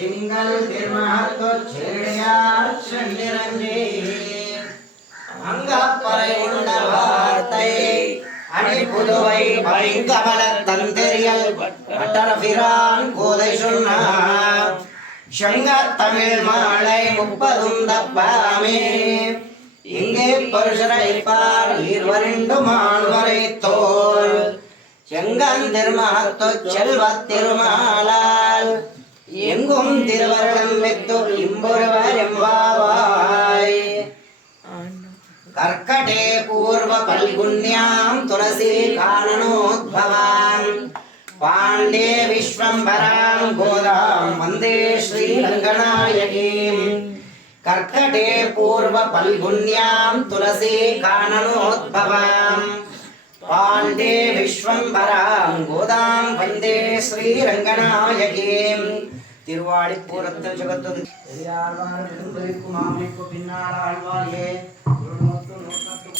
திங்கள் திருமகத்தொற்றிரங்கே மங்கப்பறை உள்ள வார்த்தை அணி புதுவை பைங்கமல தந்தெறியல் பட்டரபிரான் கோதை சொன்னார். செங்கத்தமிழ் மாலை முப்பதும் தப்பாமே. இங்கே பருஷரைப்பார் இருவரிண்டு மாழ்வரை தோல் செங்கன் திருமகத்து செல்வ திருமாலால் எங்கும் திருவருடம் வித்து இம்பொருவர் எம்பாவாய் கர்க்கடே பூர்வ பல்குண்யாம் துளசி கானனோத்பவாம் பாண்டே விஸ்வம்பராம் கோதாம் வந்தே ஸ்ரீரங்கநாயகீம் கர்க்கடே பூர்வ பல்குண்யாம் துளசி கானனோத்பவாம் பாண்டே விஸ்வம்பராம் கோதாம் வந்தே ஸ்ரீரங்கநாயகீம் திருவாடிப்பூரத்தில் ஜகத்து பெரியாழ்வார் பெரும்பெருக்கும் மாமைப்பு பின்னால் ஆழ்வாயே நூற்று நூற்றத்து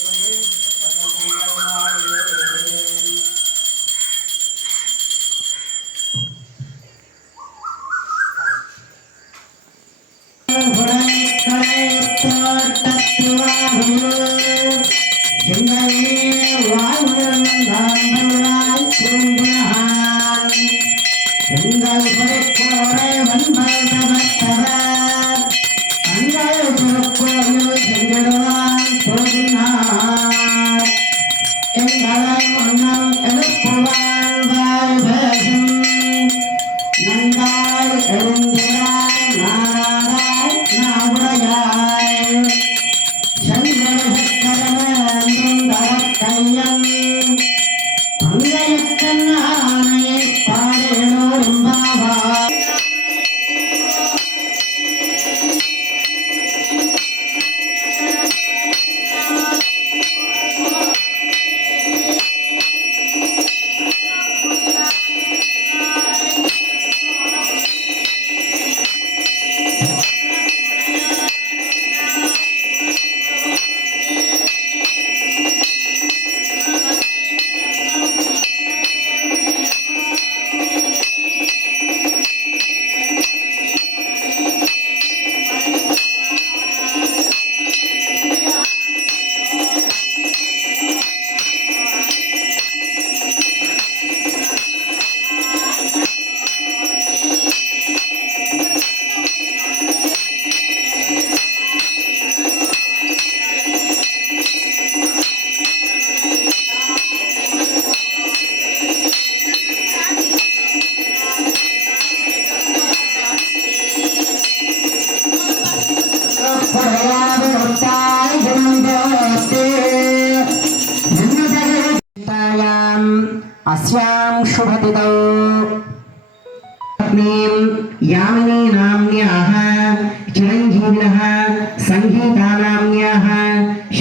bánh bay bay bay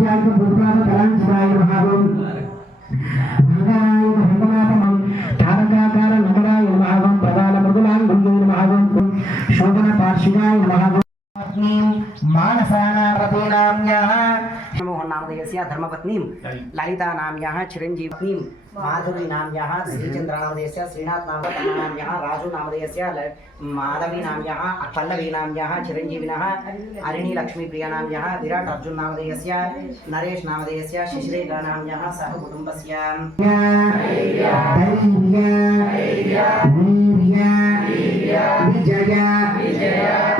Gracias. मोहननामधेयस्य धर्मपत्नीं ललितानाम्याः चिरञ्जीवनीं माधुरीनाम्याः श्रीचन्द्रनामधेयस्य श्रीनाथनामतमनाम्याः राजुनामधेयस्य ल- माधवीनाम्याः पल्लवीनाम्याः चिरञ्जीविनः अरिणीलक्ष्मीप्रियनाम्याः विराट् अर्जुननामधेयस्य नरेशनामधेयस्य शिशिरेखानाम्याः सह कुटुम्बस्य। विजय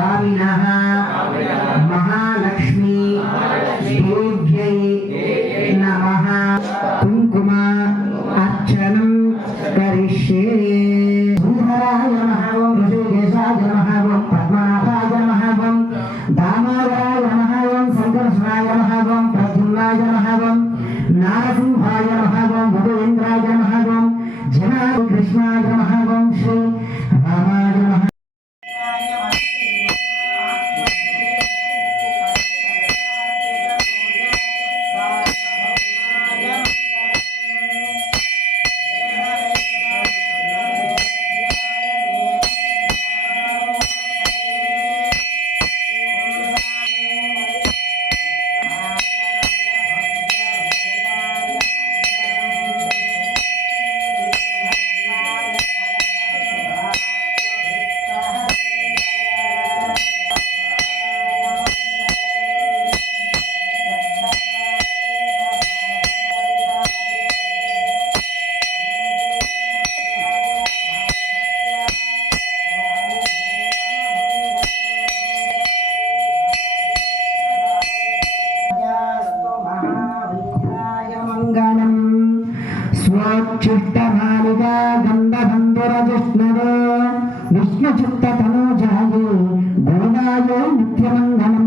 स्वामिनः महालक्ष्मी देव्यै नमः। कुङ्कुम अर्चनं करिष्ये। श्रीधराय नमः ॐ ऋषिकेशाय नमः ॐ पद्माभाय नमः ॐ दामोदराय नमः ॐ सङ्कर्षणाय नमः ॐ प्रद्युम्नाय नमः ॐ नारसिंहाय नमः ॐ भगवेन्द्राय नमः ॐ जनाय कृष्णाय नमः గంధబంధురజిష్ణవే విష్ణుచిత్త తనూజాయే గోదాయే నిత్యమంగళం.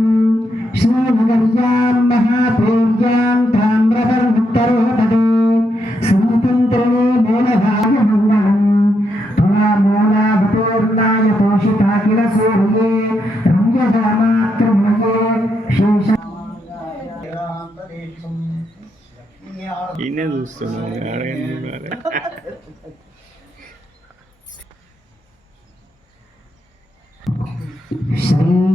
శ్రీనగర్యాం మహాపూర్యాం తామ్రవర్ణుత్తరోపదే శ్రీతంత్రిణీ మూలభాగ్య మంగళం తులా మూలావతూర్ణాయ పోషితా కిల సూర్యే. రమ్యజామాత్రమయే శేష ఈయన చూస్తున్నాం Mm-hmm.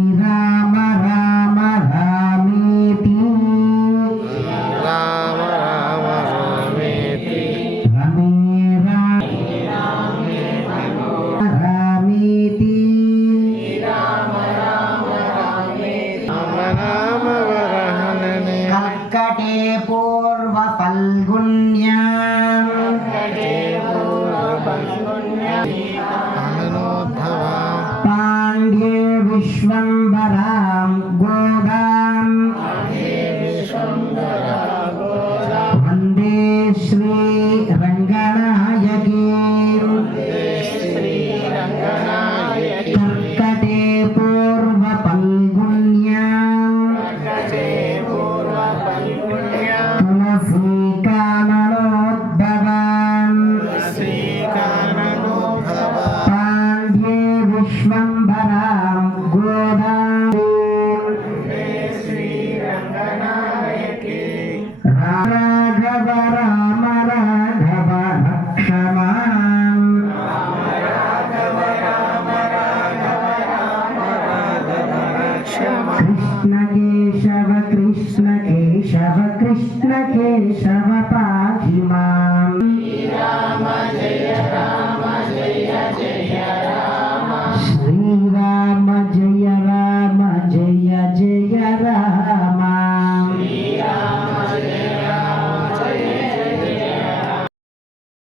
ರಾಘವರ